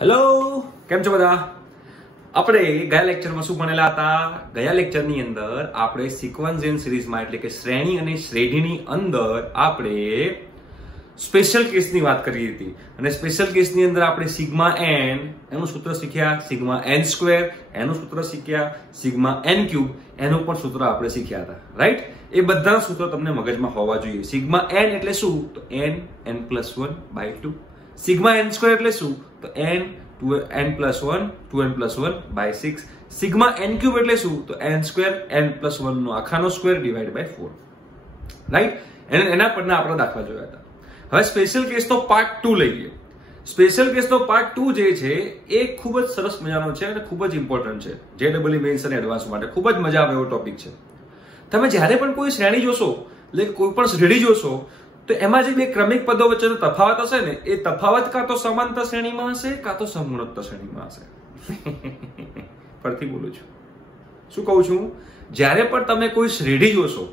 Hello, કેમ છો બધા? આપણે ગયા લેક્ચરમાં શું ભણેલા હતા? ગયા લેક્ચરની અંદર આપણે સિક્વન્સ એન્ડ સિરીઝમાં એટલે કે શ્રેણી અને શ્રેઢીની અંદર આપણે સ્પેશિયલ કેસની વાત કરી હતી અને સ્પેશિયલ કેસની અંદર આપણે સિગ્મા n એનું સૂત્ર શીખ્યા, સિગ્મા n સ્ક્વેર એનું સૂત્ર શીખ્યા, સિગ્મા n ક્યુબ એનું પણ સૂત્ર આપણે શીખ્યા હતા, રાઈટ? એ બધા સૂત્રો તમને મગજમાં હોવા જોઈએ. સિગ્મા n એટલે શું? તો n+1/2. સિગ્મા n સ્ક્વેર એટલે શું? તો n+1 2n+1/6. Sigma n cube એટલે શું? તો n સ્ક્વેર n+1 નો આખાનો સ્ક્વેર /4. રાઈટ? એના પરના આપણે દાખલા જોયા હતા. હવે સ્પેશિયલ કેસનો પાર્ટ 2 લઈએ. સ્પેશિયલ કેસનો પાર્ટ 2 જે છે એ ખૂબ જ સરસ મજાનો છે અને ખૂબ જ ઇમ્પોર્ટન્ટ છે. JEE મેઇન્સ અને એડવાન્સ માટે ખૂબ જ મજા આવે એવો ટોપિક છે. તમે જ્યારે પણ કોઈ શ્રેણી જોશો એટલે કોઈ પણ શ્રેણી જોશો તો એમાં જે બે ક્રમિક પદો વચ્ચેનો તફાવત હશે ને એ તફાવત કાં તો સમાંતર શ્રેણીમાં હશે કાં તો સમગુણોત્તર શ્રેણીમાં હશે. ફરીથી બોલું છું. શું કહું છું? જ્યારે પણ તમે કોઈ શ્રેણી જોશો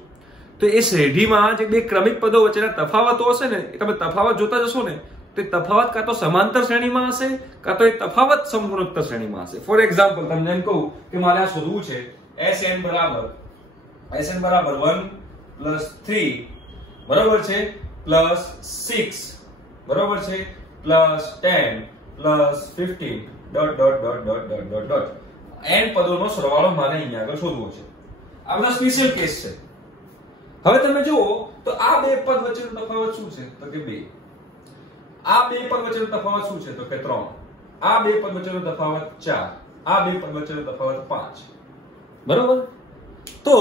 તો એ શ્રેણીમાં જે બે ક્રમિક પદો વચ્ચેના તફાવતો હશે ને એ તમે તફાવત જોતા જશો ને તો એ તફાવત કાં તો સમાંતર શ્રેણીમાં હશે કાં તો એ તફાવત સમગુણોત્તર શ્રેણીમાં હશે. ફોર એક્ઝામ્પલ તમને એમ કહું કે મારે આ શોધવું છે Sn બરાબર 1 + 3 બરાબર છે +6 બરાબર છે +10 +15 ... n પદોનો સરવાળો મારે અહીંયા આગળ શોધવો છે. આ બધા સ્પેશિયલ કેસ છે. હવે તમે જુઓ તો આ બે પદ વચ્ચેનો તફાવત શું છે? તો કે 2. આ બે પદ વચ્ચેનો તફાવત શું છે? તો કે 3. આ બે પદ વચ્ચેનો તફાવત 4. આ બે પદ વચ્ચેનો તફાવત 5. બરોબર? તો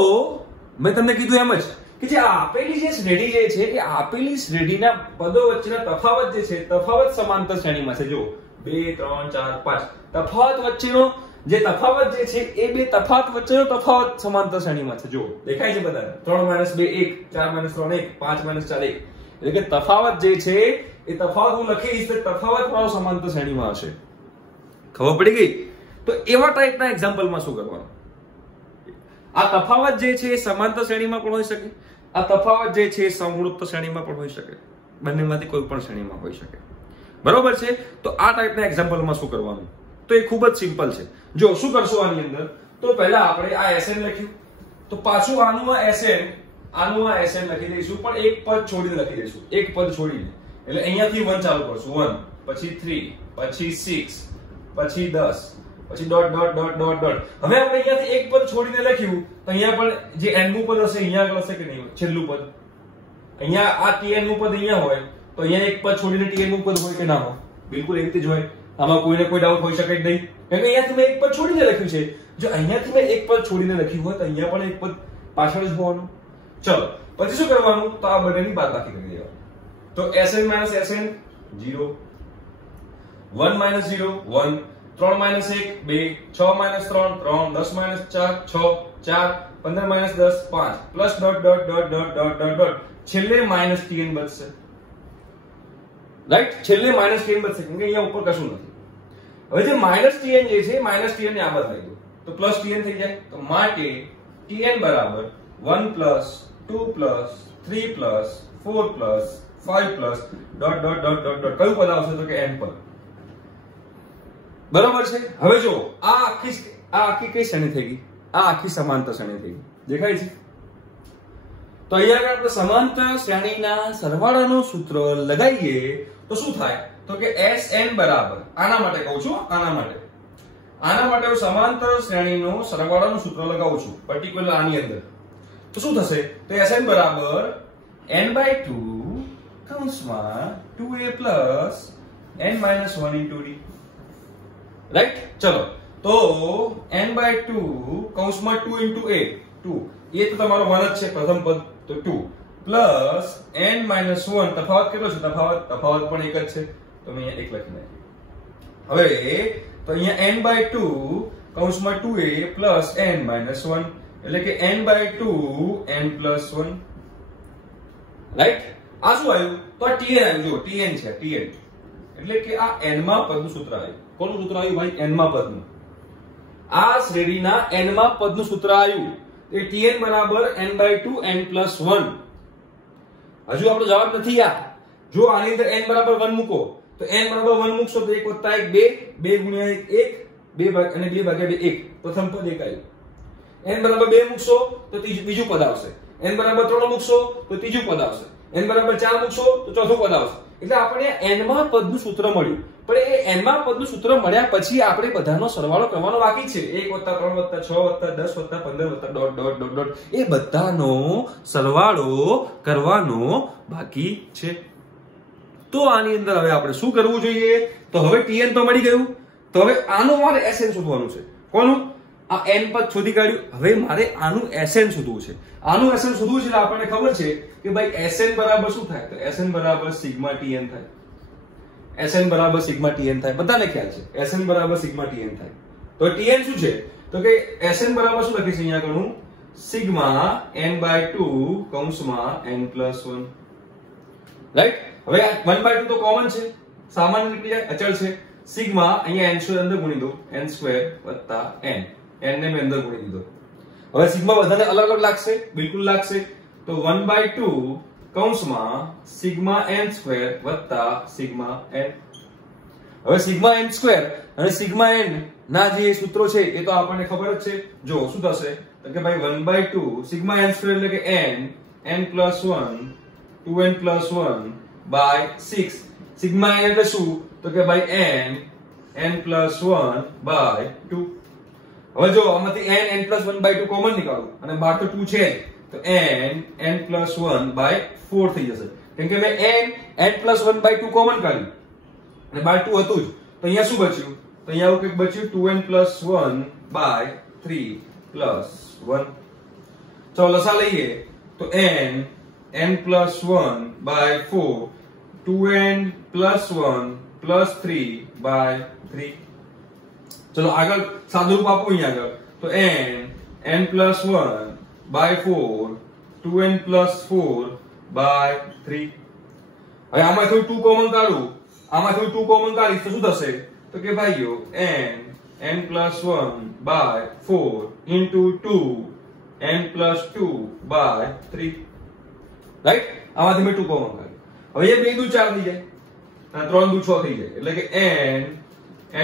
મેં તમને કીધું એમ જ કે જે આપેલી જે શ્રેણી જે છે એ આપેલી શ્રેણીના પદો વચ્ચેના તફાવત જે છે તફાવત સમાંતર શ્રેણીમાં છે. જો 2 3 4 5 તફાવત વચ્ચેનો જે તફાવત જે છે એ બે તફાવત વચ્ચેનો તફાવત સમાંતર શ્રેણીમાં છે. જો દેખાય છે બધા? 3 - 2 1, 4 - 3 1, 5 - 4 1. એટલે કે તફાવત જે છે એ તફાવત હું લખીશ તો તફાવત વાળો સમાંતર શ્રેણીમાં હશે. ખબર પડી ગઈ? તો એવા ટાઈપના એક્ઝામ્પલમાં શું કરવાનું? આ તફાવત જે છે એ સમાંતર શ્રેણીમાં પણ હોઈ શકે, આ તફાવત જે છે એ સમગુણોત્તર શ્રેણીમાં પણ હોઈ શકે, બંનેમાંથી કોઈ પણ શ્રેણીમાં હોઈ શકે. બરોબર છે? તો આ ટાઈપના એક્ઝામ્પલમાં શું કરવાનું? તો એ ખૂબ જ સિમ્પલ છે. જો શું કરશું આની અંદર? તો પહેલા આપણે આ Sn લખ્યું તો પાછું આનું આ Sn લખી દઈશું, પણ એક પદ છોડીને લખી દઈશું. એક પદ છોડીને એટલે અહીંયાથી 1 ચાલુ કરશું. 1 પછી 3 પછી 6 પછી 10 પછી ... હવે આપણે અહીંયાથી એક પદ છોડીને લખ્યું તો અહીંયા પણ જે n નું પદ હશે અહીંયા આગળ હશે કે નહીં? છેલ્લું પદ અહીંયા આ tn નું પદ અહીંયા હોય તો અહીંયા એક પદ છોડીને tn નું પદ હોય કે ના હોય? બિલકુલ એવી રીતે જ હોય. આમાં કોઈને કોઈ ડાઉટ હોઈ શકે જ નહીં. કેમ કે અહીંયાથી મેં એક પદ છોડીને લખ્યું છે. જો અહીંયાથી મેં એક પદ છોડીને લખ્યું હોય તો અહીંયા પણ એક પદ પાછળ જ હોવાનું. ચલો પછી શું કરવાનું? તો આ બંનેની બાદબાકી કરી દેવાની. તો Sn - Sn 0, 1 - 0 1, 3 - 1 2, 6 - 3 3, 10 - 4 6, 4 15 - 10 5 પ્લસ ... છેલ્લે -tn બચશે. રાઈટ? છેલ્લે -tn બચશે કેમ કે અહીંયા ઉપર કશું નથી. હવે જે -tn જે છે -tn ને આ બાદ લઈ દો તો +tn થઈ જાય. તો માટે tn બરાબર 1 + 2 + 3 + 4 + 5 .. કયું પદ આવશે? તો કે n પદ. બરાબર છે? હવે જો આ આખી કઈ શ્રેણી થઈ ગઈ? આ આખી સમાંતર શ્રેણી થઈ ગઈ. દેખાય છે? તો અહીંયા આપણે સમાંતર શ્રેણીના સરવાળાનું સૂત્ર લગાવીએ તો શું થાય? તો કે Sn બરાબર આના માટે કહું છું, આના માટે હું સમાંતર શ્રેણીનો સરવાળાનું સૂત્ર લગાવું છું પર્ટિક્યુલર આની અંદર. તો શું થશે? તો Sn બરાબર n/2 2a + n - 1 * d. Right? ચલો તો n/2 2 * a 2 એ તો તમારો 1 જ છે પ્રથમ પદ તો 2 પ્લસ n - 1 તફાવત કેટલો છે? તફાવત પણ એક જ છે તો મેં અહીંયા 1 લખી નાખ્યું. હવે તો અહીંયા n/2 2a + n - 1 એટલે કે n/2 n+1. રાઈટ? આ શું આવ્યું? તો આ tn આવ્યું. જો tn છે, tn એટલે કે આ n માં પદનું સૂત્ર આવ્યું. કોનું સૂત્ર આવ્યું ભાઈ? n માં પદનું. આ શ્રેણીના n માં પદનું સૂત્ર આવ્યું. એ tn બરાબર n/2 n+1. હજુ આપણો જવાબ નથી આ. જો આની અંદર n બરાબર 1 મૂકો તો તો n બરાબર 1 મૂકશો તો 1 + 1 2, 2 ગુણ્યા 1 1, 2 અને 2 ભાગ્યા 2 1, પ્રથમ પદ 1 આવ્યું. n બરાબર 2 મૂકશો તો બીજું પદ આવશે. n બરાબર 3 મૂકશો તો ત્રીજું પદ આવશે. n બરાબર 4 મૂકશો તો ચોથું પદ આવશે. એટલે આપણે n માં પદનું સૂત્ર મળ્યું. પણ એ n માં પદનું સૂત્ર મળ્યા પછી આપણે બધાનો સરવાળો કરવાનો બાકી છે. 1 + 3 + 6 + 10 + 15 + ડોટ ડોટ ડોટ ડોટ એ બધાનો સરવાળો કરવાનો બાકી છે. તો આની અંદર હવે આપણે શું કરવું જોઈએ? તો હવે tn તો મળી ગયું. તો હવે આનું મારે sn શોધવાનું છે. કોનું? આ n પદ શોધી કાઢ્યું. હવે મારે આનું sn શોધવું છે. આનું sn શોધવું છે એટલે આપણને ખબર છે કે ભાઈ sn બરાબર શું થાય? તો sn બરાબર સિગ્મા tn થાય. sn બરાબર સિગ્મા tn થાય. બધાને ખ્યાલ છે sn બરાબર સિગ્મા tn થાય. તો tn શું છે? તો કે sn બરાબર શું લખીશ અહીંયા ગણું? સિગ્મા n/2 કૌંસમાં n+1. રાઈટ? હવે આ 1/2 તો કોમન છે, સામાન્ય નીકળી જાય, અચળ છે. સિગ્મા અહીંયા n² અંદર ગુણી દો, n² + n. n ને મેં અંદર ગુણી દીધો. હવે સિગ્મા બધાને અલગ અલગ લાગશે? બિલકુલ લાગશે. તો 1/2 કૌંસમાં સિગ્મા n² + સિગ્મા n. હવે સિગ્મા n² અને સિગ્મા n ના જે સૂત્રો છે એ તો આપણને ખબર જ છે. જો શું થશે? તો કે ભાઈ 1/2 સિગ્મા n² એટલે કે n, n+1 2n+1 / 6. Sigma n એટલે શું? તો કે ભાઈ n, n+1 / 2. હવે જો આમાંથી n, n+1/2 કોમન નીકાળો અને બહાર તો 2 છે તો n, n+1 / 4 થઈ જશે. કેમ કે મેં n, n+1/2 કોમન કાઢ્યું અને બહાર 2 હતું જ. તો અહીંયા શું બચ્યું? તો અહીંયા આવું કંઈક બચ્યું 2n+1 / 3 + 1. ચલો લસા લઈએ તો n, n+1 / 4 2n+1 + 3 / 3. ચલો આગળ સાદું રૂપ આપો અહીંયા આગળ. તો n, n+1 / 4 2n+4 / 3. હવે આમાં થોડું 2 કોમન કાઢું, આમાં થોડું 2 કોમન કાઢીશ તો શું થશે? તો કે ભાઈઓ n, n+1 / 4 * 2 n+2 / 3. રાઈટ? આમાંથી મેં 2 કોમન કાઢ્યું. હવે એ 2 × 4 થઈ જાય અને 3 × 6 થઈ જાય. એટલે કે n,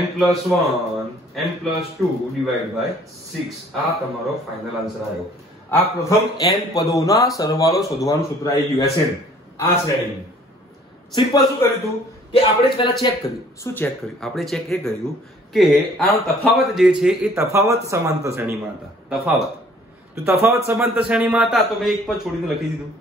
n+1 n+2 / 6. આ તમારો ફાઇનલ આન્સર આવ્યો. આ પ્રથમ n પદોના સરવાળો શોધવાનું સૂત્ર આવી ગયું sn. આ શ્રેણીનું સિમ્પલ શું કર્યું હતું કે આપણે પહેલા ચેક કર્યું. શું ચેક કર્યું? આપણે ચેક એ કર્યું કે આ તફાવત જે છે એ તફાવત સમાંતર શ્રેણીમાં હતા. તફાવત તો તફાવત સમાંતર શ્રેણીમાં હતા તો મેં એક પદ છોડીને લખી દીધું.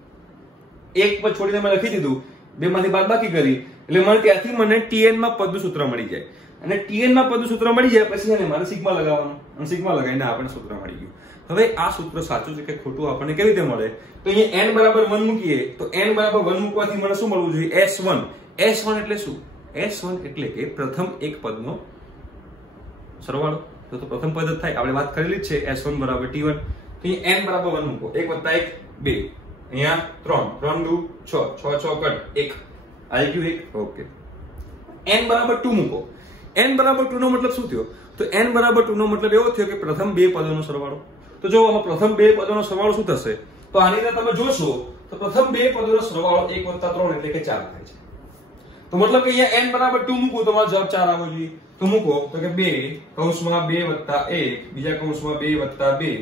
એક પદ છોડીને મેં લખી દીધું, બે માંથી બાદબાકી કરી એટલે મને ત્યાંથી મને tn માં પદનું સૂત્ર મળી જાય. અને tn માં પદનું સૂત્ર મળી જાય પછી એને મારે સિગ્મા લગાવવાનું અને સિગ્મા લગાવીને આપણને સૂત્ર મળી ગયું. હવે આ સૂત્ર સાચું છે કે ખોટું આપણને કેવી રીતે મળે? તો અહીંયા n બરાબર 1 મૂકીએ તો n બરાબર 1 મૂકવાથી મને શું મળવું જોઈએ? s1. s1 એટલે શું? s1 એટલે કે પ્રથમ એક પદનો સરવાળો. તો પ્રથમ પદ જ થાય, આપણે વાત કરેલી જ છે s1 = t1. તો અહીંયા n બરાબર 1 મૂકો, 1 + 1 2, અહીંયા 3 3 દુ 6 6 6 કટ 1 આવી ગયું 1. ઓકે. n બરાબર 2 મૂકો. n બરાબર 2 નો મતલબ શું થયો? તો n બરાબર 2 નો મતલબ એવો થયો કે પ્રથમ બે પદોનો સરવાળો. તો જો આમાં પ્રથમ બે પદોનો સરવાળો શું થશે? તો આની અંદર તમે જોશો તો પ્રથમ બે પદોનો સરવાળો 1 + 3 એટલે કે 4 થાય છે. તો મતલબ કે અહીંયા n બરાબર 2 મૂકો તો મારો જવાબ 4 આવવો જોઈએ. તો મૂકો તો કે 2 કૌંસમાં 2 + 1 બીજા કૌંસમાં 2 + 2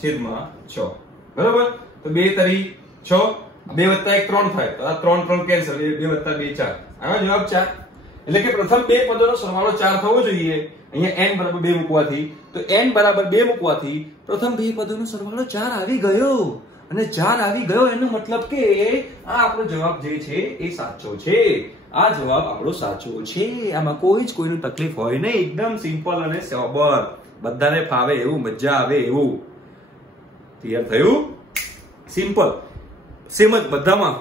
છેદમાં 6. બરાબર? તો 2 તરી 6, 2 + 1 3 થાય તો આ 3 3 કેન્સલ, 2 + 2 4. આનો જવાબ 4. એટલે કે પ્રથમ બે પદોનો સરવાળો 4 થવો જોઈએ. અહીંયા n બરાબર 2 મૂકવાથી તો n બરાબર 2 મૂકવાથી પ્રથમ બે પદોનો સરવાળો 4 આવી ગયો. અને 4 આવી ગયો એનો મતલબ કે આ આપણો જવાબ જે છે એ સાચો છે. આ જવાબ આપણો સાચો છે. આમાં કોઈ જ કોઈનું તકલીફ હોય નહીં. એકદમ સિમ્પલ અને સોબર, બધાને ફાવે એવું, મજા આવે એવું. ક્લિયર થયું? સિમ્પલ સેમ જ બધામાં,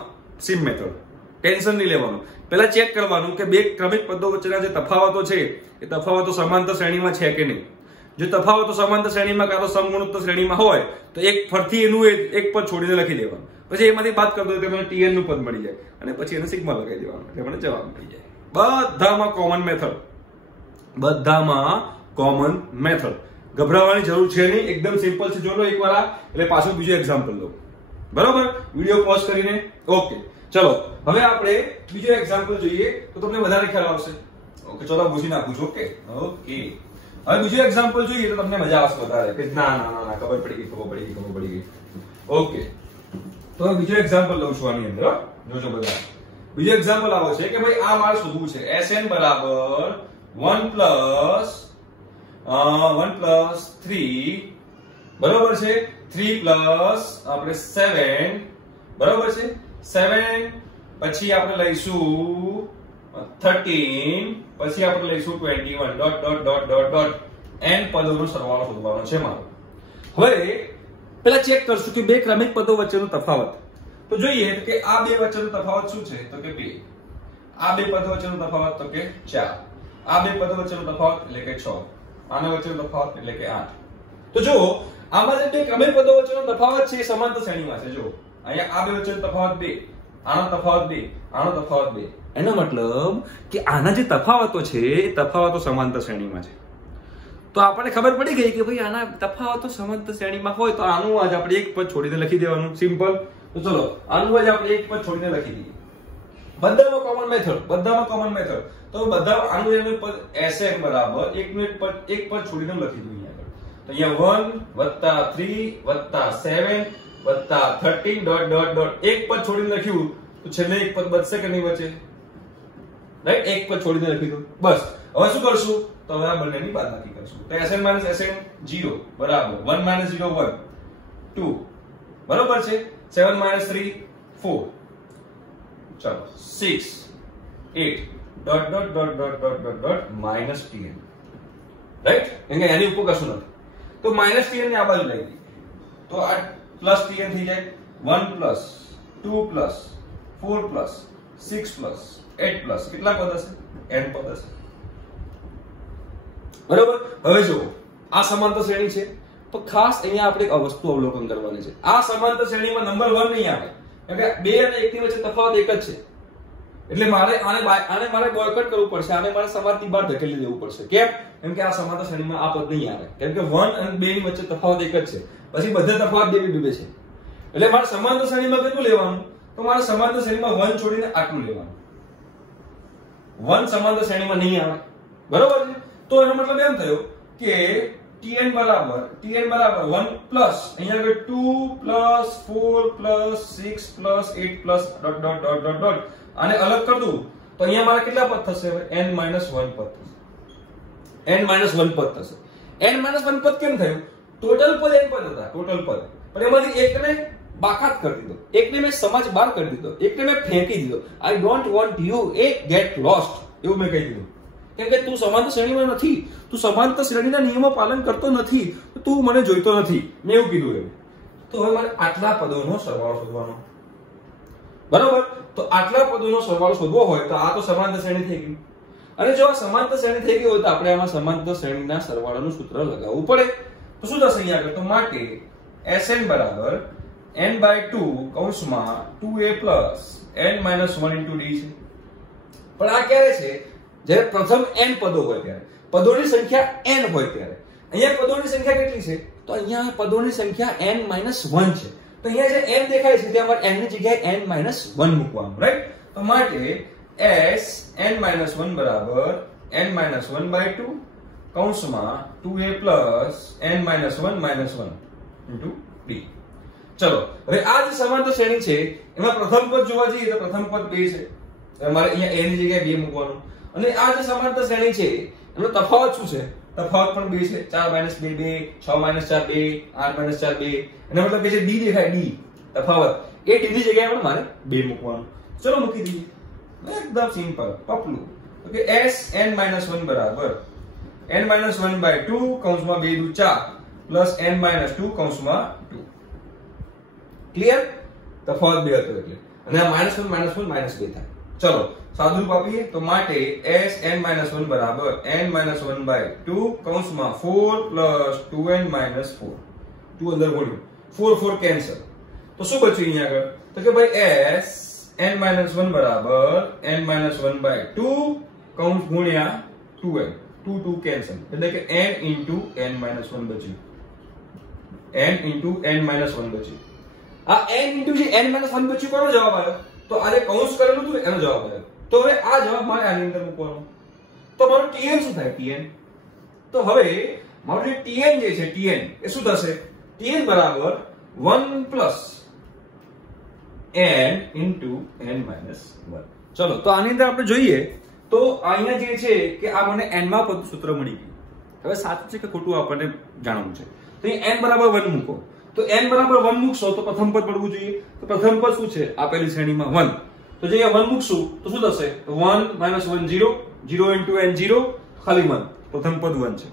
સેમ મેથડ. ટેન્શન નહીં લેવાનું. પહેલા ચેક કરવાનું કે બે ક્રમિક પદો વચ્ચેના જે તફાવતો છે એ તફાવતો સમાંતર શ્રેણીમાં છે કે નહીં. જો તફાવતો સમાંતર શ્રેણીમાં કાં તો સમગુણોત્તર શ્રેણીમાં હોય તો એક ફરથી એનું એક પદ છોડીને લખી દેવાનું. પછી એમાંથી બાદ કરી દો એટલે મને tn નું પદ મળી જાય અને પછી એને સિગ્મા લગાવી દેવાનું એટલે મને જવાબ મળી જાય. બધામાં કોમન મેથડ, બધામાં કોમન મેથડ. ગભરાવાની જરૂર છે નહીં, એકદમ સિમ્પલ છે. જો લો એકવાર આ એટલે પાછું બીજું એક્ઝામ્પલ લો. બરાબર? વિડિયો પોઝ કરીને. ઓકે. ચલો હવે આપણે બીજો એક્ઝામ્પલ જોઈએ તો તમને વધારે ખ્યાલ આવશે. ઓકે ચલો પૂછી નાખું છું. ઓકે ઓકે હવે બીજો એક્ઝામ્પલ જોઈએ તો તમને મજા આવશે વધારે કે ના ના ના ખબર પડી ગઈ. ઓકે તો બીજો એક્ઝામ્પલ લઉં છું આની અંદર. જોજો બધા બીજો એક્ઝામ્પલ આવો છે કે ભાઈ આ મારે શોધવું છે Sn બરાબર 1 પ્લસ 3 બરોબર છે 3 પ્લસ આપણે 7 બરોબર છે 7 પછી આપણે લઈશું 13 પછી આપણે લઈશું 21 dot dot dot dot dot n પદોનો સરવાળો શોધવાનો છે મારો. હવે પહેલા ચેક કરશું કે બે ક્રમિક પદો વચ્ચેનો તફાવત. તો જોઈએ કે આ બે વચ્ચેનો તફાવત શું છે તો કે 2. આ બે પદો વચ્ચેનો તફાવત તો કે 4. આ બે પદો વચ્ચેનો તફાવત એટલે કે 6. આના વચ્ચેનો તફાવત એટલે કે 8. તો જો આમાં જે બે ક્રમિક પદો વચ્ચેનો તફાવત છે એ સમાંતર શ્રેણીમાં છે. જો અહીંયા આ બે વચ્ચેનો તફાવત 2, આનો તફાવત 2, આનો તફાવત 2. એનો મતલબ કે આના જે તફાવતો છે એ તફાવતો સમાંતર શ્રેણીમાં છે. તો આપણને ખબર પડી ગઈ કે ભાઈ આના તફાવતો સમાંતર શ્રેણીમાં હોય તો આનું આજ આપણે એક પદ છોડીને લખી દેવાનું. સિમ્પલ. તો ચલો આનું આજ આપણે એક પદ છોડીને લખી દઈએ. બધામાં કોમન મેથડ તો બધા આનું એનું પદ Sn બરાબર એકનું એક પદ છોડીને લખી દઈએ. તો અહીંયા 1 + 3 + 7 + 13 ડોટ ડોટ ડોટ એક પદ છોડીને લખ્યું તો છેલ્લે એક પદ બચશે કે નહીં બચે? રાઈટ, એક પદ છોડીને લખી દો બસ. હવે શું કરશું તો હવે આ બંનેની બાદબાકી કરશું. તો Sn - Sn 0 બરાબર 1 - 0 1 2 બરાબર છે 7 - 3 4 ચલો 6 8 dot dot dot dot dot dot dot -10 right. એટલે એની ઉપર કશું નથી તો -10 ને આ બાજુ લઈ દઈએ તો આ +10 થઈ જાય 1 + 2 + 4 + 6 + 8 + કેટલા પદ હશે? n પદ હશે. બરોબર. હવે જો આ સમાંતર શ્રેણી છે તો ખાસ અહીંયા આપણે એક વસ્તુ અવલોકન કરવાની છે. આ સમાંતર શ્રેણીમાં નંબર 1 નહીં આવે કેમ કે 2 અને 1 ની વચ્ચે તફાવત એક જ છે. એટલે મારે આને મારે બોયકોટ કરવું પડશે. આને મારે સમાંતરની બહાર ધકેલી દેવું પડશે. કેમ? કેમ કે આ સમાંતર શ્રેણીમાં આ પદ નહીં આવે કેમ કે 1 અને 2 ની વચ્ચે તફાવત એક જ છે. પછી બધે તફાવત 2 છે. એટલે મારે સમાંતર શ્રેણીમાં કેટલું લેવાનું તો મારે સમાંતર શ્રેણીમાં 1 છોડીને આટલું લેવાનું. 1 સમાંતર શ્રેણીમાં નહીં આવે. બરોબર છે. તો એનો મતલબ એમ થયો કે Tn બરાબર 1 પ્લસ અહીંયા આગળ 2 plus 4 plus 6 plus 8 plus dot dot dot dot dot આને અલગ કરી દઉં તો અહીંયા મારે કેટલા પદ થશે? n - 1 પદ થશે. n - 1 પદ થશે. n - 1 પદ કેમ થયું? ટોટલ પદ n પદ હતા ટોટલ પદ પણ એમાંથી એકને બાકાત કરી દીધો, એકને મેં સમાજ બહાર કરી દીધો, એકને મેં ફેંકી દીધો. I don't want you a get lost એવું મેં કહી દીધું કેમ કે તું સમાંતર શ્રેણીમાં નથી, તું સમાંતર શ્રેણીના નિયમો પાલન કરતો નથી, તું મને જોઈતો નથી, મેં એવું કીધું એવું. તો હવે મારે આટલા પદોનો સરવાળો શોધવાનો. બરાબર. તો આટલા પદોનો સરવાળો શોધવો હોય તો આ તો સમાંતર શ્રેણી થઈ ગઈ. અને જો આ સમાંતર શ્રેણી થઈ ગઈ હોય તો આપણે આમાં સમાંતર શ્રેણીના સરવાળાનું સૂત્ર લગાવવું પડે. તો શું થશે અહીંયા આગળ? તો માટે Sn બરાબર n/2 કૌંસમાં 2a પ્લસ n - 1 * d છે. પણ આ ક્યારે છે? જ્યારે પ્રથમ n પદો હોય ત્યારે, પદોની સંખ્યા n હોય ત્યારે. અહીંયા પદોની સંખ્યા કેટલી છે? તો અહીંયા પદોની સંખ્યા n - 1 છે. તો અહીંયા જે n દેખાય છે ત્યાં અમારે n ની જગ્યાએ n - 1 મૂકવાનું. રાઈટ. તો માટે Sn - 1 બરાબર n - 1/2 કૌંસમાં 2a પ્લસ n - 1 - 1 * d. ચલો હવે આ જે સમાંતર શ્રેણી છે એમાં પ્રથમ પદ જોવા જઈએ તો પ્રથમ પદ 2 છે. તમારે અહીંયા n ની જગ્યાએ 2 મૂકવાનું. અને આ જે સમાંતર શ્રેણી છે એનો તફાવત શું છે? તફાવત પણ 2 છે. 4 - 2 2, 6 - 4 2, 8 - 4 2. એનો મતલબ કે જે d દેખાય d તફાવત એ d ની જગ્યાએ પણ મારે 2 મૂકવાનું. ચલો મૂકી દઈએ. એકદમ સિમ્પલ પપલું. તો કે Sn - 1 બરાબર n - 1/2 કૌંસમાં 2 * 4 પ્લસ n - 2 કૌંસમાં 2. ક્લિયર? તફાવત 2 હતો એટલે. અને આ -1 - 1 -2 થાય. ચલો સાદુરૂપ આપીએ તો માટે Sn - 1 બરાબર n - 1/2 કૌંસમાં 4 પ્લસ 2n - 4. 2 અંદર બોલ્યું 4 4 કેન્સલ. તો શું બચ્યું અહીંયા આગળ? તો કે ભાઈ Sn - 1 બરાબર n - 1/2 કૌંસ ગુણ્યા 2n. 2 2 કેન્સલ એટલે કે n * n - 1 બચ્યું. n * n - 1 બચ્યું. આ n * જે n - 1 બચ્યું કોનો જવાબ આવ્યો? તો તો આ જે કૌંસ કરેલું હતું એનો જવાબ આવ્યો. તો હવે આ જવાબ મારે આની અંદર મૂકવાનો. તો મારું tn શું થાય? tn તો હવે મારું જે tn જે છે tn એ શું થશે? tn બરાબર 1 plus n into n minus 1. ચલો તો આની અંદર આપણે જોઈએ તો અહીંયા જે છે કે આ મને n માં પદનું સૂત્ર મળી ગયું. હવે સાચું છે કે ખોટું આપણને જાણવું છે. તો અહીં n બરાબર 1 મૂકો. તો n બરાબર 1 મૂકશો તો પ્રથમ પદ પડવું જોઈએ. તો પ્રથમ પદ શું છે? આપેલી શ્રેણીમાં 1. તો જે અહીંયા 1 મૂકશું તો શું થશે? 1 minus 1 0, 0 into n 0, ખાલી 1. પ્રથમ પદ 1 છે.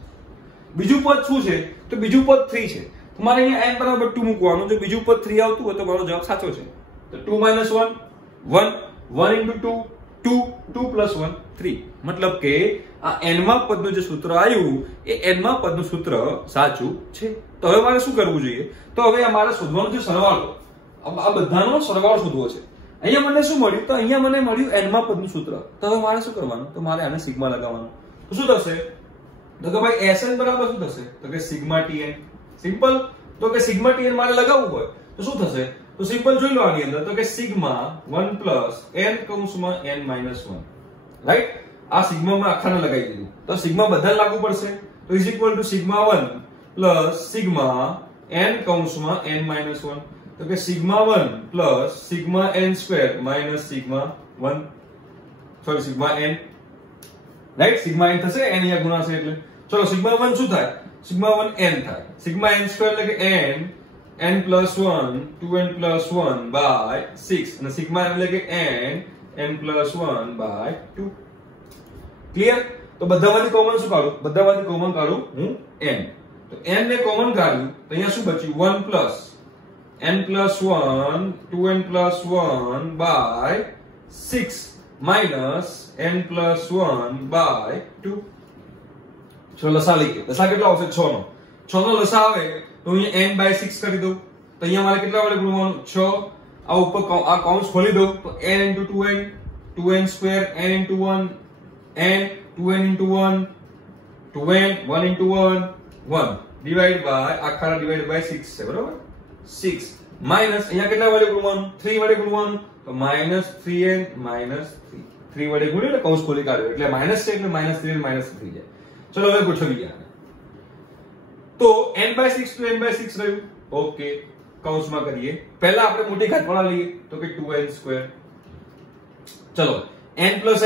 બીજું પદ શું છે? તો બીજું પદ 3 છે. તો મારે અહીંયા n બરાબર 2 મૂકવાનું. જો બીજું પદ 3 આવતું હોય તો મારો જવાબ સાચો છે. તો 2 minus 1 1, 1 into 2 2 plus 1 3. મતલબ કે આ n માં પદનું જે સૂત્ર આવ્યું એ n માં પદનું સૂત્ર સાચું છે. તો હવે મારે શું કરવું જોઈએ? તો હવે અમારે શોધવાનો છે સરવાળો. આ બધાનો સરવાળો શોધવો છે. અહીંયા મને શું મળ્યું? તો અહીંયા મને મળ્યું n માં પદનું સૂત્ર. તો હવે મારે શું કરવાનું? તો મારે આને સિગ્મા લગાવવાનું. તો શું થશે? તો કે ભાઈ Sn બરાબર શું થશે? તો કે સિગ્મા Tn. સિમ્પલ. તો કે સિગ્મા Tn મારે લગાવવું હોય તો શું થશે? તો સિમ્પલ જોઈ લો આની અંદર. તો કે સિગ્મા 1 પ્લસ n કૌંસમાં n minus 1. રાઈટ? આ સિગ્મા માં આખાને લગાવી દીધું. તો સિગ્મા બધા લાગુ પડશે. તો is equal to sigma 1 plus sigma n કૌંસમાં n minus 1. તો કે sigma 1 plus sigma n square minus sigma 1, sorry sigma n. Right? Sigma n થશે, n અહીંયા ગુણાશે એટલે. ચલો સિગ્મા 1 શું થાય? સિગ્મા 1 n થાય. સિગ્મા n સ્ક્વેર એટલે કે n plus 1 2n plus 1 by 6 અને સિગ્મા એટલે કે n plus 1 by 2. ક્લિયર? તો બધામાંથી કોમન શું કાઢું? બધામાંથી કોમન કાઢું હું n. તો n ને કોમન કાઢ્યું તો અહીંયા શું બચ્યું? 1 plus n plus 1 2n plus 1 by 6 minus n plus 1 by 2. ચલો લસા લઈએ. લસા કેટલો આવશે? 6 નો. 6 નો લસા આવે તો અહીંયા n by 6 કરી દઉં. તો અહીંયા મારે કેટલા વડે ગુણવાનું? 6. આ ઉપર આ કૌંસ ખોલી દઉં તો n into 2n 2n square n into 1 n 2n into 1 2n 1 into 1 1 divide by આખા divide by 6 છે બરોબર? 6 minus અહીંયા કેટલા વડે ગુણવાનું? 3 વડે ગુણવાનું. તો minus 3n minus 3. 3 વડે ગુણ્યું એટલે કૌંસ ખોલી કાઢ્યો એટલે minus છે એટલે minus 3 અને minus 3 જાય. ચલો હવે ગોઠવીએ આને. તો n by 6 to n by 6 રહ્યું. ઓકે, કૌંસમાં કરીએ. પહેલા આપણે મોટી ઘાતવાળા લઈએ તો કે 2n સ્ક્વેર. ચલો n plus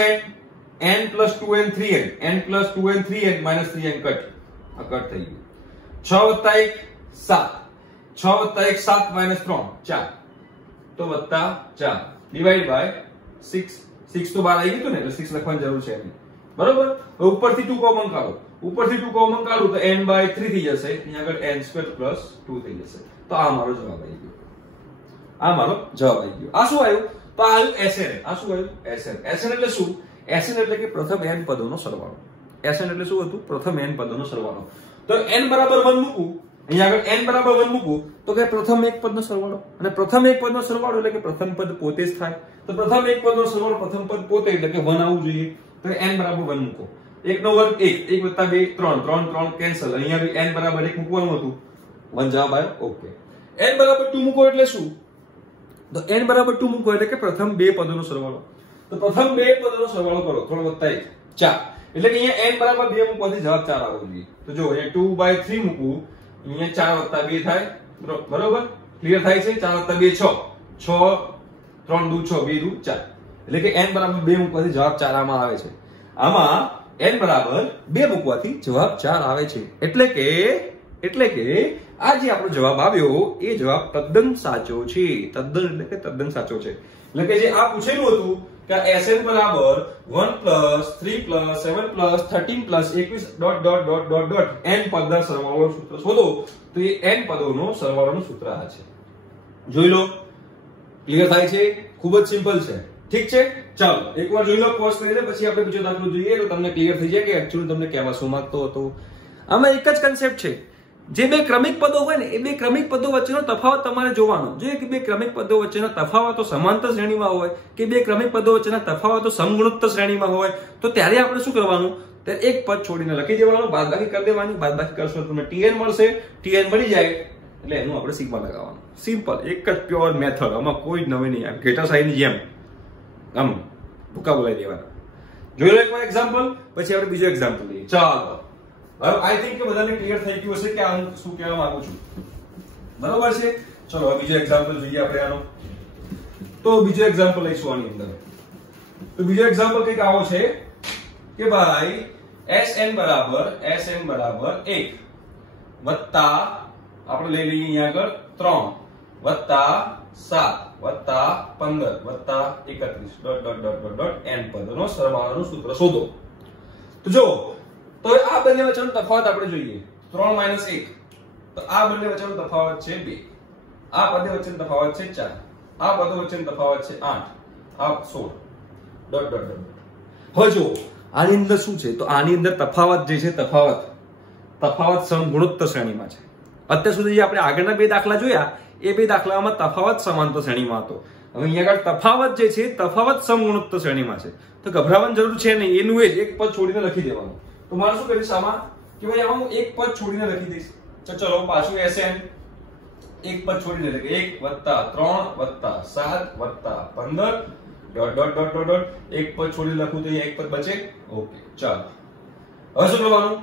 n plus 2n 3n n plus 2n 3n minus 3n cut. આ કટ થઈ ગયું. 6 + 1 7. 6 + 1 7 minus 3 4. તો વત્તા 4 ડિવાઈડ બાય 6. 6 તો બહાર આવી ગયું ને એટલે 6 લખવાની જરૂર છે નહીં. બરોબર? હવે ઉપરથી 2 કોમન કાઢો. ઉપરથી 2 કોમન કાઢું તો n by 3 થઈ જશે. અહીંયા આગળ n સ્ક્વેર પ્લસ 2 થઈ જશે. તો આ મારો જવાબ આવી ગયો. આ મારો જવાબ આવી ગયો. આ શું આવ્યું? તો આ આવ્યું Sn. આ શું આવ્યું? Sn. Sn એટલે શું? Sn એટલે કે પ્રથમ n પદોનો સરવાળો. Sn એટલે શું હતું? પ્રથમ n પદોનો સરવાળો. તો n બરાબર 1 મૂકું. અહીંયા આગળ n બરાબર 1 મૂકું તો કે પ્રથમ એક પદનો સરવાળો. અને પ્રથમ એક પદનો સરવાળો એટલે કે પ્રથમ પદ પોતે જ થાય. તો પ્રથમ એક પદનો સરવાળો પ્રથમ પદ પોતે એટલે કે 1 આવવું જોઈએ. તો n બરાબર 1 મૂકો. 1 નો વર્ગ 1 1 + 2 3 3 3 કેન્સલ. અહીંયા બી n બરાબર 1 મૂકવાનું હતું. 1 જવાબ આવ્યો. ઓકે. n બરાબર 2 મૂકો એટલે શું? તો n બરાબર 2 મૂકો એટલે કે પ્રથમ બે પદોનો સરવાળો. તો પ્રથમ બે પદોનો સરવાળો કરો. 3 + 1 4. એટલે કે અહીંયા n બરાબર 2 મૂકવાથી જવાબ 4 આવવો જોઈએ. તો જો અહીંયા 2/3 મૂકું. અહીંયા 4 + 2 થાય. બરોબર? ક્લિયર થાય છે? 4 + 2 6. 6 3 2 6 2 2 4. એટલે કે n બરાબર 2 મૂકવાથી જવાબ 4 આમાં આવે છે. આમાં n બરાબર 2 મૂકવાથી જવાબ 4 આવે છે. એટલે કે આ જે આપણો જવાબ આવ્યો એ જવાબ તદ્દન સાચો છે. તદ્દન એટલે કે તદ્દન સાચો છે. એટલે કે જે આ પૂછેલું હતું કે Sn બરાબર 1 + 3 + 7 + 13 + 21 ... n પદના સરવાળોનું સૂત્ર શોધો. તો એ n પદોનો સરવાળોનું સૂત્ર આ છે. જોઈ લો. ક્લિયર થાય છે? ખૂબ જ સિમ્પલ છે. ઠીક છે? ચાલો એકવાર જોઈ લો. પોઝ કરીને પછી આપણે બીજો દાખલો જોઈએ તો તમને ક્લિયર થઈ જાય કે એક્ચ્યુઅલી તમને કહેવા શું માંગતો હતો. આમાં એક જ કન્સેપ્ટ છે. જે બે ક્રમિક પદો હોય ને એ બે ક્રમિક પદો વચ્ચેનો તફાવત તમારે જોવાનો. જો કે બે ક્રમિક પદો વચ્ચેનો તફાવતો સમાંતર શ્રેણીમાં હોય કે બે ક્રમિક પદો વચ્ચેના તફાવતો સમગુણોત્તર શ્રેણીમાં હોય તો ત્યારે આપણે શું કરવાનું? ત્યારે એક પદ છોડીને લખી દેવાનું, બાદબાકી કરી દેવાની. બાદબાકી કરશો તો તમને tn મળશે. tn મળી જાય એટલે એનું આપણે સિગ્મા લગાવવાનું. સિમ્પલ. એક જ પ્યોર મેથડ. આમાં કોઈ નવી નહીં. ઘેટાશાહીની જેમ આમ ભૂકા બોલાવી દેવાના. જોઈ લો એક એક્ઝામ્પલ, પછી આપણે બીજો એક્ઝામ્પલ લઈએ. ચાલો, હવે આઈ થિંક કે બધાને ક્લિયર થઈ ગયું હશે કે આ હું શું કહેવા માંગુ છું. બરોબર છે. ચલો હવે બીજો એક્ઝામ્પલ જોઈએ આપણે આનો. તો બીજો એક્ઝામ્પલ લઈશું આની અંદર. તો બીજો એક્ઝામ્પલ કંઈક આવો છે કે ભાઈ Sn બરાબર 1 વત્તા આપણે લઈ લઈએ અહીંયા આગળ 3 વત્તા 7 વત્તા 15 વત્તા 31 dot dot dot dot dot n પદોનો સરવાળાનું સૂત્ર શોધો. તો જો, તો આ બંને વચ્ચેનો તફાવત આપણે જોઈએ. 3 - 1, તો આ બંને વચ્ચેનો તફાવત છે 2. આ પદ વચ્ચેનો તફાવત છે 4. આ પદો વચ્ચેનો તફાવત છે 8. આ 16 ડોટ ડોટ ડોટ. હવે જો આની અંદર શું છે, તો આની અંદર તફાવત જે છે તફાવત સમગુણોત્તર શ્રેણીમાં છે. અત્યાર સુધી જે આપણે આગળના બે દાખલા જોયા એ બે દાખલામાં તફાવત સમાંતર શ્રેણીમાં હતો. હવે અહીંયા આગળ તફાવત જે છે તફાવત સમગુણોત્તર શ્રેણીમાં છે. તો ગભરાવાની જરૂર છે નહીં, એનું એ જ એક પદ છોડીને લખી દેવાનું. તો મારે શું કરીશ આમાં કે ભાઈ આમાં હું એક પદ છોડીને લખી દઈશ. તો ચલો પાછું Sn એક પદ છોડીને લખે 1 + 3 + 7 + 15 dot dot dot dot dot. એક પદ છોડી લખું તો અહીંયા એક પદ બચે. ઓકે, ચાલો હવે શું કરવાનું,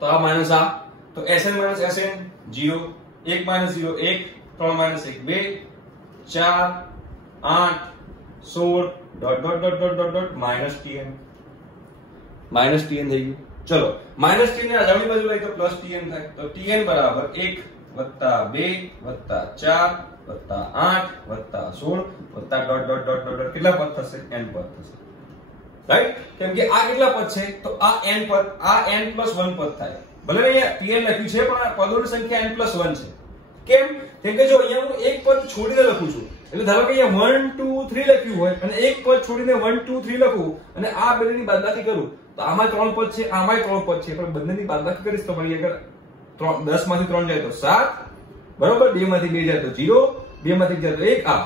તો આ માઈનસ આ, તો Sn - Sn 0, 1 - 0 1, 3 - 1 2, 4 8 16 dot dot dot dot dot dot -tn થઈ ગયું. ચલો -tn ને જમણી બાજુ લઈ તો +tn થાય. તો tn બરાબર 1 + 2 + 4 + 8 + 16 + ડોટ ડોટ ડોટ ડોટ કેટલા પદ થશે? n પદ થશે. રાઈટ? કેમ કે આ કેટલા પદ છે, તો આ n પદ, આ n + 1 પદ થાય. ભલે અહીંયા tn લખ્યું છે પણ પદોની સંખ્યા n + 1 છે. કેમ? કેમ કે જો અહીંયા હું એક પદ છોડીને લખું છું, એટલે ધારો કે અહીંયા 1 2 3 લખ્યું હોય અને એક પદ છોડીને 1 2 3 લખું અને આ બંનેની બાદબાકી કરું, તો આમાં 3 પદ છે, આમાંય 3 પદ છે, પણ બંનેની બાદબાકી કરીશ તો મારી આગળ 10 માંથી 3 જાય તો 7, બરોબર, 2 માંથી 2 જાય તો 0, 2 માંથી 1 જાય તો 1. આ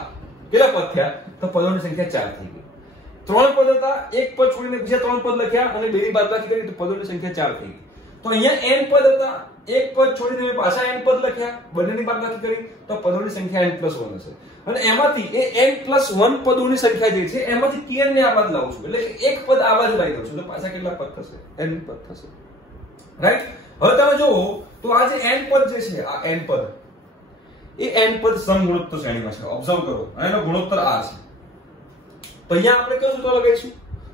કેટલા પદ થયા? તો પદોની સંખ્યા 4 થઈ ગઈ. 3 પદ હતા, એક પદ છોડીને બીજા 3 પદ લખ્યા અને બેની બાદબાકી કરી તો પદોની સંખ્યા 4 થઈ ગઈ. તો અહીંયા n પદ હતા, એક પદ છોડીને મેં પાછા n પદ લખ્યા, બંનેની બાદબાકી કરી તો પદોની સંખ્યા n + 1 હશે. અને એમાંથી એ n + 1 પદોની સંખ્યા જે છે એમાંથી tn ને આ બાદ લાવું છું, એટલે એક પદ આ બાજુ લાવી દઉં છું, તો પાછા કેટલા પદ થશે? n પદ થશે. રાઈટ? હવે તમે જુઓ તો આ જે n પદ જે છે, આ n પદ, એ n પદ સમગુણોત્તર શ્રેણીમાં છે. ઓબ્ઝર્વ કરો, અને એનો ગુણોત્તર આ છે. તો અહીંયા આપણે કયું સૂત્ર લગાવીશું?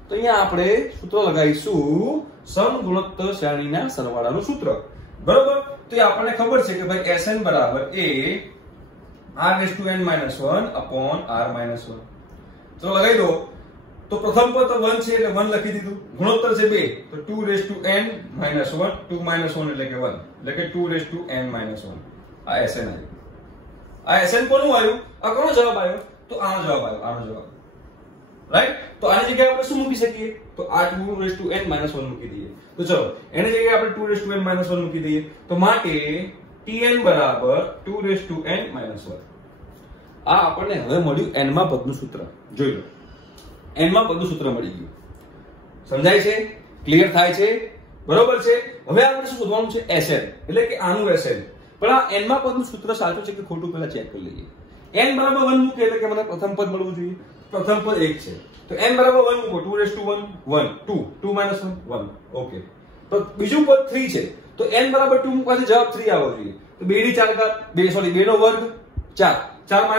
તો અહીંયા આપણે સૂત્ર લગાવીશું સમગુણોત્તર શ્રેણીના સરવાળાનું સૂત્ર. બરોબર? તો એ આપણને ખબર છે કે ભાઈ Sn બરાબર એ r⁻n - 1/r-1. તો લગાવી દો. તો પ્રથમ પદ તો 1 છે એટલે 1 લખી દીધું. ગુણોત્તર છે 2, તો 2⁻n - 1, 2 - 1 એટલે કે 1, એટલે કે 2⁻n - 1. આ Sn આવ્યું. આ Sn કોનું આવ્યું? આ કોનો જવાબ આવ્યો? તો આનો જવાબ આવ્યો, આનો જવાબ. રાઈટ? તો આની જગ્યાએ આપણે શું મૂકી શકીએ? તો આ 2⁻n - 1 મૂકી દઈએ. તો ચલો એની જગ્યાએ આપણે 2⁻n - 1 મૂકી દઈએ. તો માટે tn બરાબર 2⁻n - 1. આ આપણને હવે મળ્યું n માં પદનું સૂત્ર. જોઈ લો, n માં પદનું સૂત્ર મળી ગયું. સમજાય છે? ક્લિયર થાય છે? બરોબર છે? હવે આપણે શું શોધવાનું છે? Sn, એટલે કે આનું Sn. પણ આ n માં પદનું સૂત્ર સાચું છે કે ખોટું પહેલા ચેક કરી લઈએ. n બરાબર 1 મૂકે એટલે કે મને પ્રથમ પદ મળવું જોઈએ. પ્રથમ પદ 1 છે, તો n બરાબર 1 મૂકો. 2⁻1 1, 2, 2 - 1 1. ઓકે. તો બીજું પદ 3 છે, તો n બરાબર 2 મૂકવાથી જવાબ 3 આવવો જોઈએ. તો 2 ની 4 ઘાત, 2 નો વર્ગ 4, 4 - 1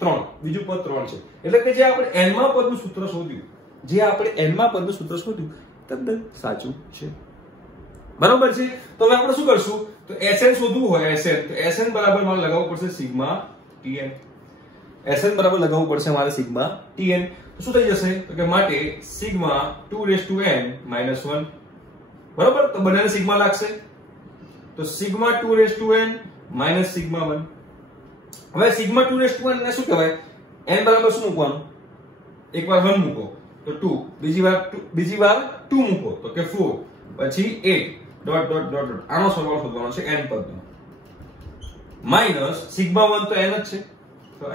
3, બીજું પદ 3 છે. એટલે કે જે આપણે n માં પદનું સૂત્ર શોધ્યું, તદ્દન સાચું છે. બરોબર છે? તો હવે આપણે શું કરશું? તો Sn શોધવું હોય, Sn, તો Sn બરાબર મારે લગાવવું પડશે σtn. Sn બરાબર લગાવવું પડશે મારે σtn. તો શું થઈ જશે? તો કે માટે σ2⁻n - 1. બરોબર? તો બંનેને સિગ્મા લાગશે, તો σ2⁻n - σ1. હવે σ2⁻n ને શું કહેવાય? n બરાબર શું મૂકવાનું? એકવાર 1 મૂકો તો 2, બીજી વાર 2 મૂકો તો કે 4, પછી 8 ડોટ ડોટ ડોટ ડોટ. આનો સરવાળો શોધવાનો છે n પદનો. માઈનસ σ1 તો n જ છે, તો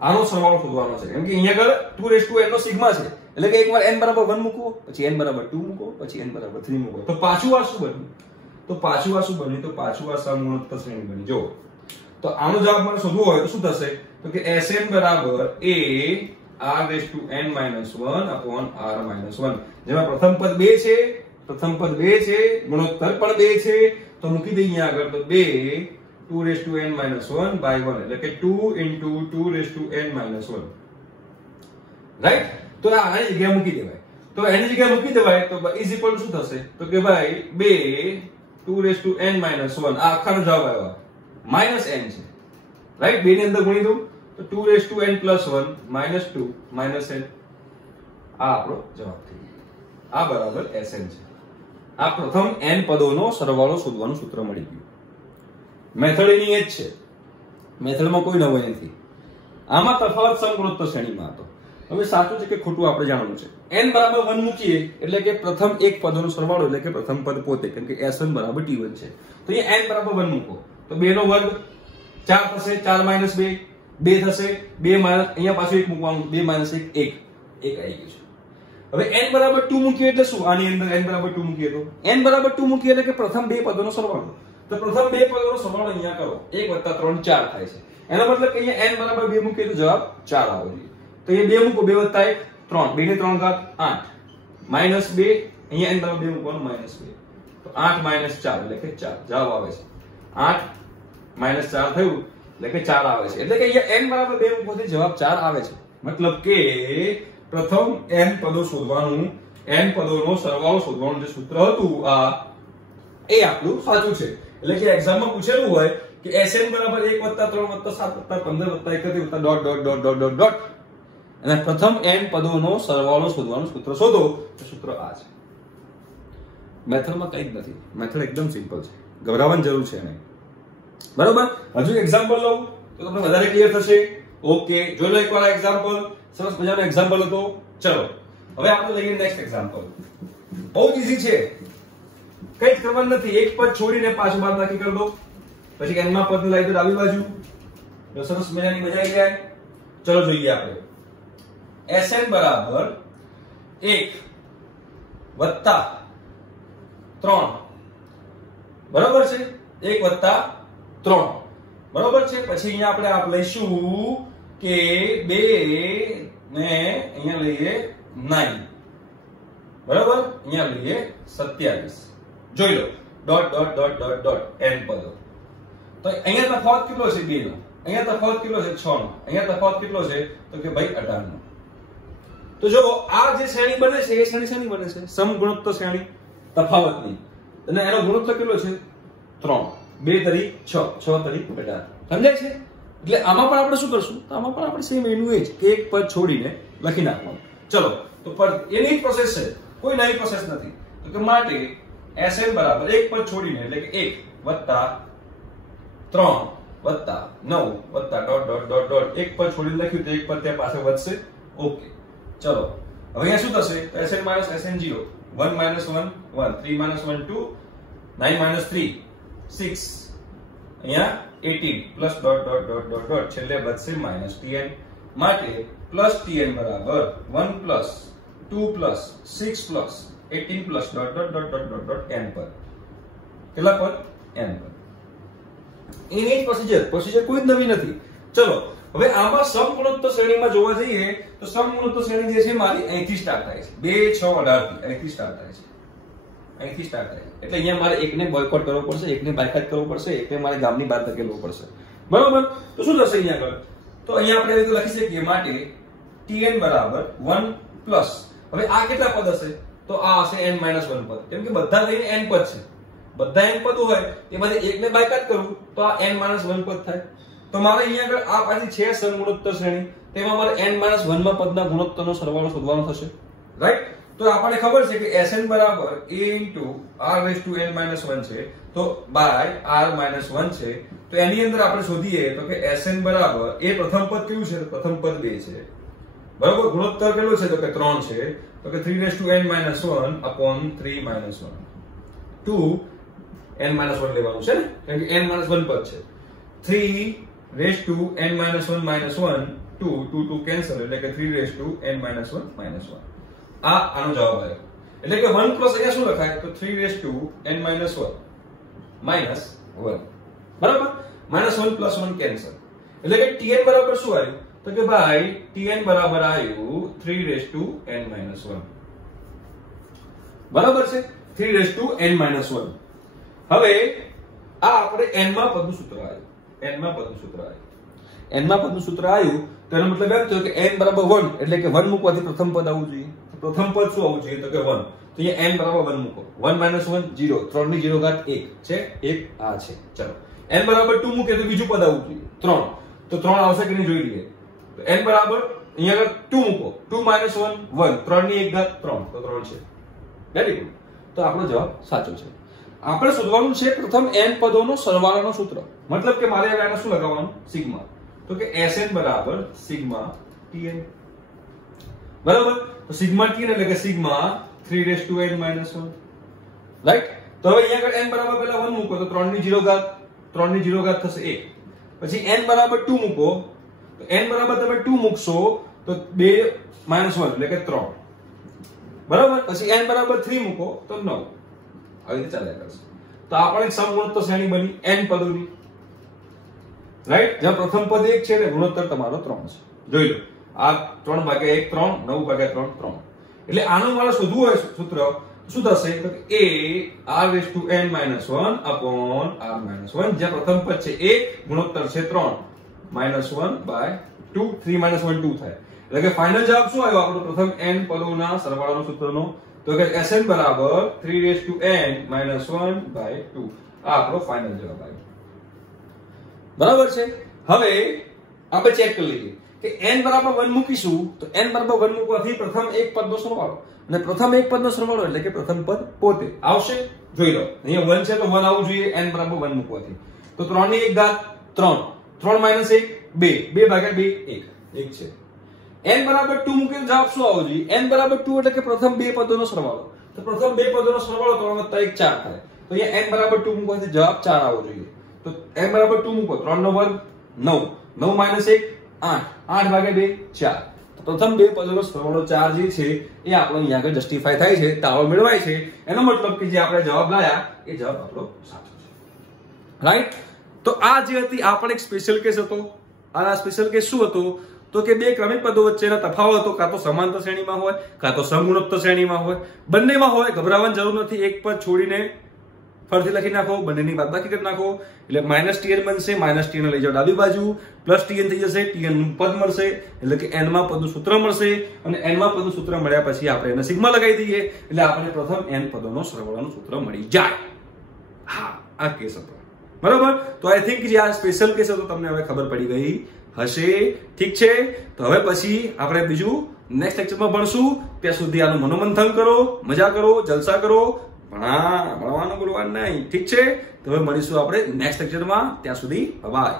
આનો સરવાળો શોધવાનો છે. કેમ કે અહીંયા આગળ 2⁻n નો સિગ્મા છે, એટલે કે એકવાર n બરાબર 1 મૂકો, પછી n બરાબર 2 મૂકો, પછી n બરાબર 3 મૂકો. તો પાછું આ શું બન્યું? તો પાછું આ સમગુણોત્તર શ્રેણી બની. જો તો આનો જવાબ મારે શોધવો હોય તો શું થશે? તો કે Sn બરાબર a r⁻n-1 upon r-1 જેમાં પ્રથમ પદ 2 છે, ગુણોત્તર પણ 2 છે, તો મૂકી દઈએ આગળ તો 2 2n-1 by 1 એટલે કે 2 into 2n-1 રાઈટ. તો આની જગ્યાએ મૂકી દેવાય, તો એની જગ્યાએ મૂકી દેવાય તો ઇઝ ઇક્વલ ટુ શું થશે તો કે ભાઈ 2 2n-1 આ આખાનો જવાબ આવ્યો -n છે રાઈટ. 2 ની અંદર ગુણી દઉં તો 2n+1 -2 -n આ આપણો જવાબ થઈ ગયો. આ બરાબર Sn છે. આ પ્રથમ n પદોનો સરવાળો શોધવાનું સૂત્ર મળી ગયું. મેથડ એની એ જ છે, મેથડમાં કોઈ નવાઈ નથી. આમાં તફાવત સમગુણોત્તર શ્રેણીમાં હતો. હવે સાચું છે કે ખોટું આપણે જાણવું છે. n બરાબર 1 મૂકીએ એટલે કે પ્રથમ એક પદોનો સરવાળો એટલે કે પ્રથમ પદ પોતે, કેમ કે Sn બરાબર T1 છે. તો અહીંયા n બરાબર 1 મૂકો તો 2 નો વર્ગ 4 થશે, 4 - 2 2 થશે, 2 માઈનસ અહીંયા પાછું 1 મૂકવાનું, 2 - 1 1 આવી ગયું છે. હવે n બરાબર 2 મૂકીએ એટલે શું? આની અંદર n બરાબર 2 મૂકીએ તો n બરાબર 2 મૂકીએ એટલે કે પ્રથમ બે પદોનો સરવાળો. તો પ્રથમ બે પદોનો સરવાળો અહીંયા કરો 1 + 3 4 થાય છે. એનો મતલબ કે અહીંયા n બરાબર 2 મૂકીએ તો જવાબ 4 આવે છે. તો એ 2 મૂકો, 2 + 1 3, 2 ને 3 ઘાત 8 -2 અહીંયા n બરાબર 2 મૂકવાનું -2 તો 8 - 4 એટલે કે 4 જવાબ આવે છે. 8 - 4 થયું એટલે કે 4 આવે છે. એટલે કે અહીંયા n બરાબર 2 મૂકવાથી જવાબ 4 આવે છે. મતલબ કે પ્રથમ n પદો શોધવાનું, n પદોનો સરવાળો શોધવાનું જે સૂત્ર હતું આ એ આપણું સાચું છે. એટલે કે એક્ઝામમાં પૂછેલું હોય કે Sn બરાબર 1 + 3 + 7 + 15 + 31 ... અને પ્રથમ n પદોનો સરવાળો શોધવાનું સૂત્ર શોધો તો સૂત્ર આ છે. મેથડમાં કંઈ જ નથી, મેથડ એકદમ સિમ્પલ છે, ગભરાવાની જરૂર છે નહીં. બરોબર. હજુ એક્ઝામ્પલ લઉં તો તમને વધારે ક્લિયર થશે. ઓકે, જોઈ લો એકવાર એક્ઝામ્પલ. સરસ મજાનો એક્ઝામ્પલ હતો. ચલો હવે આપણે લઈએ નેક્સ્ટ એક્ઝામ્પલ. બહુ ઈઝી છે, કંઈ જ કરવાનું નથી. એક પદ છોડીને પાછું બાદબાકી કરી દો, પછી n માં પદ લઈ દો ડાબી બાજુ, તો સરસ મજાની મજા આવી જાય. ચલો જોઈએ આપણે Sn બરાબર 1 + 3 બરાબર છે, 1 + 3 બરાબર છે. પછી અહીંયા આપણે આપ લઈશું કે 2 ને અહીંયા લઈએ 9 બરાબર, અહીંયા લઈએ 27. જોઈ લો n પદો. તો અહીંયા તફાવત કેટલો છે 2 નો, અહીંયા તફાવત કેટલો છે 6 નો, અહીંયા તફાવત કેટલો છે તો કે ભાઈ 18 નો. તો જો આ જે શ્રેણી બને છે એ શ્રેણી શેની બને છે? સમગુણોત્તર શ્રેણી તફાવતની. અને એનો ગુણોત્તર કેટલો છે 3. 2 તરી 6, 6 તરી 18. સમજાય છે? એટલે આમાં પણ આપણે શું કરશું? તો આમાં પણ આપણે સેમ એનું એ જ કે એક પદ છોડીને લખી નાખવાનું. ચલો તો પર એની જ પ્રોસેસ છે, કોઈ નવી પ્રોસેસ નથી. તો કે માટે Sn બરાબર એક પદ છોડીને એટલે કે 1 + 3 + 9 .. એક પદ છોડીને લખ્યું તો એક પદ ત્યાં પાસે વધશે. ઓકે, ચલો હવે અહીંયા શું થશે? Sn - Sn0 1 - 1 1 3 - 1 2 9 - 3 6 અહીંયા 18 .. છેલ્લે વધશે -tn. માટે +tn બરાબર 1 + 2 + 6 + 18 .. n પર. કેટલા પર? n પર. એની પ્રોસિજર કોઈ જ નવી નથી. ચલો હવે આમાં સમગુણોત્તર શ્રેણીમાં જોવા જઈએ તો સમગુણોત્તર શ્રેણી જે છે મારી અહીંથી સ્ટાર્ટ થાય છે 2 6 18 થી અહીંથી સ્ટાર્ટ થાય છે, અહીંથી સ્ટાર્ટ થાય. એટલે અહીંયા મારે એકને બોયકોટ કરવો પડશે, એકને બાયકાટ કરવો પડશે, એકને મારે ગામની બહાર ધકેલવો પડશે. બરોબર. તો શું થશે અહીંયા આગળ? તો અહીંયા આપણે એવું લખી શકીએ માટે tn બરાબર 1 પ્લસ. હવે આ કેટલા પદ હશે? તો આ હશે n - 1 પદ, કેમ કે બધા લઈને n પદ છે. બધા n પદ હોય એમાંથી એકને બાયકાટ કરું તો આ n - 1 પદ થાય. તો મારે અહીંયા આગળ આ પાછી છે સમગુણોત્તર શ્રેણી, તેમાં મારે n - 1 માં પદના ગુણોત્તરનો સરવાળો શોધવાનો થશે. રાઈટ. તો આપણને ખબર છે કે Sn બરાબર a * r⁻n-1 છે, તો બાય r-1 છે. તો એની અંદર આપણે શોધીએ તો કે Sn બરાબર એ પ્રથમ પદ કેવું છે? તો પ્રથમ પદ 2 છે બરાબર. ગુણોત્તર કેટલો છે? તો કે 3 છે. તો કે 3n-1 upon 3 - 1 2 n - 1 લેવાનું છે ને, કારણ કે n - 1 પદ છે. 3n-1 - 1 2 2 કેન્સલ એટલે કે 3n-1 - 1. આ આનો જવાબ આવ્યો. એટલે કે 1 પ્લસ અહીંયા શું લખાય? તો 3n-1 -1 બરાબર. -1 + 1 કેન્સલ એટલે કે tn બરાબર શું આવ્યું? તો કે ભાઈ tn બરાબર આવ્યું 3n-1 બરાબર છે 3n-1 હવે આ આપણે n માં પદનું સૂત્ર આવ્યું n માં પદનું સૂત્ર આવ્યું તો એનો મતલબ એમ થયો કે n બરાબર 1 એટલે કે 1 મૂકવાથી પ્રથમ પદ આવવું જોઈએ પ્રથમ પદ શું આવવું જોઈએ તો કે 1 તો અહીંયા n બરાબર 1 મૂકો 1 - 1 0 3 ની 0 ઘાત 1 છે 1 આ છે ચલો n બરાબર 2 મૂકે તો બીજું પદ આવવું જોઈએ 3 તો 3 આવશે કે નહીં જોઈ લઈએ તો n બરાબર અહીંયા આગળ 2 મૂકો 2 - 1 1 3 ની 1 ઘાત 3 તો 3 છે વેરી ગુડ તો આપણો જવાબ સાચો છે આપણે શોધવાનું છે પ્રથમ n પદોનો સરવાળાનો સૂત્ર મતલબ કે મારે હવે આને શું લગાવવાનું સિગ્મા તો કે Sn બરાબર સિગ્મા Tn બરાબર તો સિગ્મા Tn એટલે કે સિગ્મા 3n-1 રાઈટ તો હવે અહીંયા આગળ n બરાબર પહેલા 1 મૂકો તો 3 ની 0 ઘાત થશે 1 પછી n બરાબર 2 મૂકો તો n બરાબર તમે 2 મૂકશો તો 2 - 1 એટલે કે 3 બરાબર પછી n બરાબર 3 મૂકો તો 9 આવી રીતે ચાલ્યા કરશે તો આ પણ એક સમગુણોત્તર શ્રેણી બની n પદોની રાઈટ જ્યાં પ્રથમ પદ 1 છે અને ગુણોત્તર તમારો 3 છે જોઈ લો આ 3/1 3 9/3 3 એટલે આનું મારે શોધવું હોય સૂત્ર શું થશે તો a r⁻n-1 upon r-1 જ્યાં પ્રથમ પદ છે 1 ગુણોત્તર છે 3 -1/2 3 - 1 2 થાય એટલે કે ફાઇનલ જવાબ શું આવ્યો આપણો પ્રથમ n પદોના સરવાળાનો સૂત્રનો તો કે Sn બરાબર 3n-1/2 આ આપણો ફાઇનલ જવાબ આવ્યો બરાબર છે હવે આપણે ચેક કરી લઈએ કે n બરાબર 1 મૂકીશું તો n બરાબર 1 મૂકવાથી પ્રથમ એક પદનો સરવાળો અને પ્રથમ એક પદનો સરવાળો એટલે કે પ્રથમ પદ પોતે આવશે જોઈ લો અહીંયા 1 છે તો 1 આવવું જોઈએ n બરાબર 1 મૂકવાથી તો 3 ની 1 ઘાત 3 3 - 1 2 2/2 1 છે n બરાબર 2 મૂકીને જવાબ શું આવવો જોઈએ n બરાબર 2 એટલે કે પ્રથમ બે પદોનો સરવાળો તો પ્રથમ બે પદોનો સરવાળો 3 + 1 4 થાય તો અહીંયા n બરાબર 2 મૂકવાથી જવાબ 4 આવવો જોઈએ તો n બરાબર 2 મૂકો 3 નો વર્ગ 9 9 - 1 8 8/2 4 તો પ્રથમ બે પદોનો સરવાળો 4 જે છે એ આપણો અહીંયા આગળ જસ્ટિફાય થાય છે તાળો મેળવાય છે એનો મતલબ કે જે આપણે જવાબ લાયા એ જવાબ આપણો સાચો છે રાઈટ તો આ જે હતી આ પણ એક સ્પેશિયલ કેસ હતો આ સ્પેશિયલ કેસ શું હતો તો કે બે ક્રમિક પદો વચ્ચેના તફાવતો કાં તો સમાંતર શ્રેણીમાં હોય કાં તો સમગુણોત્તર શ્રેણીમાં હોય બંનેમાં હોય ગભરાવાની જરૂર નથી એક પદ છોડીને ફરીથી લખી નાખો બંનેની બાદબાકી કરી નાખો એટલે -tn બનશે -tn લઈ જાઓ ડાબી બાજુ +tn થઈ જશે tn નું પદ મળશે એટલે કે n માં પદનું સૂત્ર મળશે અને n માં પદનું સૂત્ર મળ્યા પછી આપણે એને સિગ્મા લગાવી દઈએ એટલે આપણે પ્રથમ n પદોનો સરવાળાનું સૂત્ર મળી જાય હા આ કેસ હતો બરાબર તો આઈ થિંક જે આ સ્પેશિયલ કેસ હતો તમને હવે ખબર પડી ગઈ હશે ઠીક છે તો હવે પછી આપણે બીજું નેક્સ્ટ લેક્ચરમાં ભણશું ત્યાં સુધી આનું મનોમંથન કરો મજા કરો જલસા કરો ભણવાનું બોલવાનું નહીં ઠીક છે તો હવે મળીશું આપણે નેક્સ્ટ લેક્ચરમાં ત્યાં સુધી બાય